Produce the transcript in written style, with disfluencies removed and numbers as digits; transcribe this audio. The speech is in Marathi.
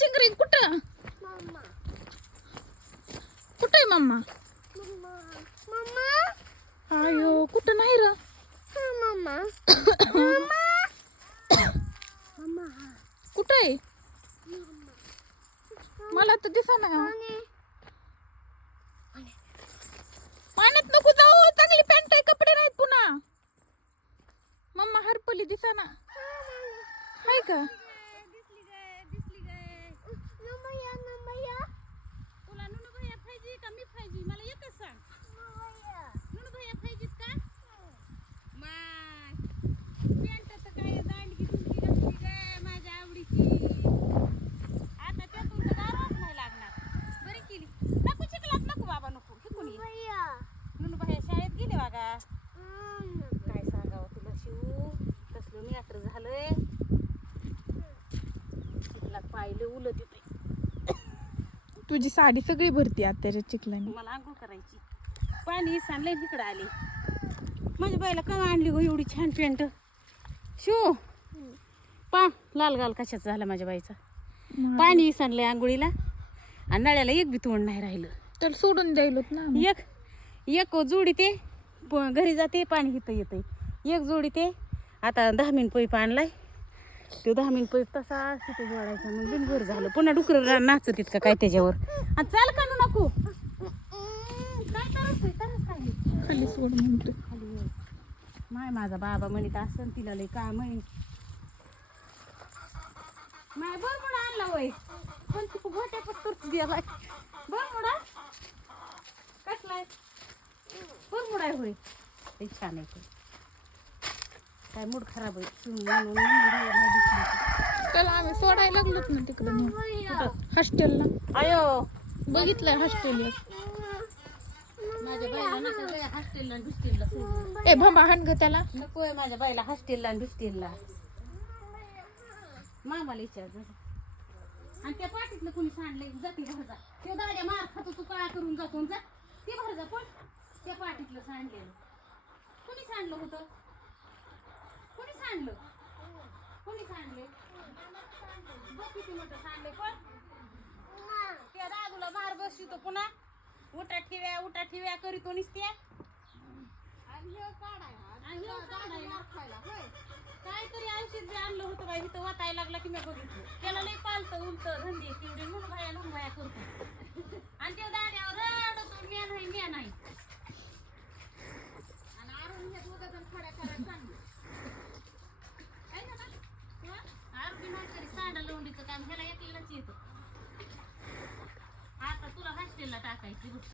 चिंगरी कुठं कुठं आहे मम्मा? आयो कुठं नाही र कुठं आहे? मला तर दिसा ना. पाण्यात नको जाऊ, चांगली पॅन्ट आहे, कपडे नाहीत पुन्हा. मम्मा हरपली दिसा ना. हाय का? तुला नुनू भैया पाहिजे का मी पाहिजे मला एकच सांग. नुनू भैया पाहिजेत का? मग पॅन्ट तर काय दांडगी तुमची घातली काय माझ्या आवडीची. आता त्यातून तर दारच नाही लागणार. बरी केली. नको चिखलात नको बाबा नको. शिकून ये. नुनू भैया शाळेत गेले बघा. काय सांगावं तुला शिवू कसलं मॅटर झालंय. चिखलात पाहिलं उलट येतंय. तुझी साडी सगळी भरती आत्याच्या चिखलाने. मला आंघोळ करायची. पाणी सांडलंय इकडं आले. माझ्या बाईला केव्हा आणली गो एवढी छान पॅन्ट. शिव पा लाल गाल कशाचा झाला माझ्या बाईचा. पाणी सांडलंय आंघोळीला आणि नळ्याला एक बी तोंड नाही राहिलं. तर सोडून द्यायला ना. एक जोडी ते घरी जाते पाणी इथं येतंय. एक जोडी ते आता 10 मिनिट पैप आणलाय. तो 10 मिनिट पैप तसा तिथे जोडायचा. मग बिनभर झालं. पुन्हा डुकर नाचत का काय त्याच्यावर. आणि चाल का नको काय तरच खाली सोड म्हणतो. खाली माय माझा बाबा म्हणत असं तिला लय काम आहे. माय बरमुडा आणला होय पण तू घोट्या पत्तरच दिलाय. बरमुडा कसलाय बरमुडा होय. ते छान आहे. काय मूड खराब आहे. त्याला आम्ही सोडायला लागलोच ना तिकडं हॉस्टेलला. आयो बघितलंय हॉस्टेल. माझ्या बाईला नका गया हॉस्टेलला बिस्टेलला सोडून. ए भांबा हाण ग त्याला. नकोय माझ्या बाईला हॉस्टेलला बिस्टेलला. मामाला विचार. आणि त्या पाठीतलं कोणी सांडलंय जाती भरजा. ते दाड्या मार खातो तू काळा करून जातो जा. ते भरजा पण त्या पाठीतलं सांडलेलं कोणी सांडलं होतं. कोणी सांडलं कोणी सांडले बघ किती मोठं सांडले. पण त्या दादूला मार बसतो पुन्हा उठा ठेव्या करीतो निसत्या. काहीतरी औषध जे आणलं होतं बाई इथं वाटायला लागला की मी बघितलं. त्याला लई पालतं उलट धंदे तेवढे नुन भाया करतो. आणि त्या दाड्यावर रडतो म्या नाही आणि आरून हे दोघं जण खड्या करायला चांगलं आहे ना. आरोग्य नाही तरी सांडा लवंडीचं काम ह्याला एकल्याच येतं. आता तुला हॉस्टेलला टाकायची.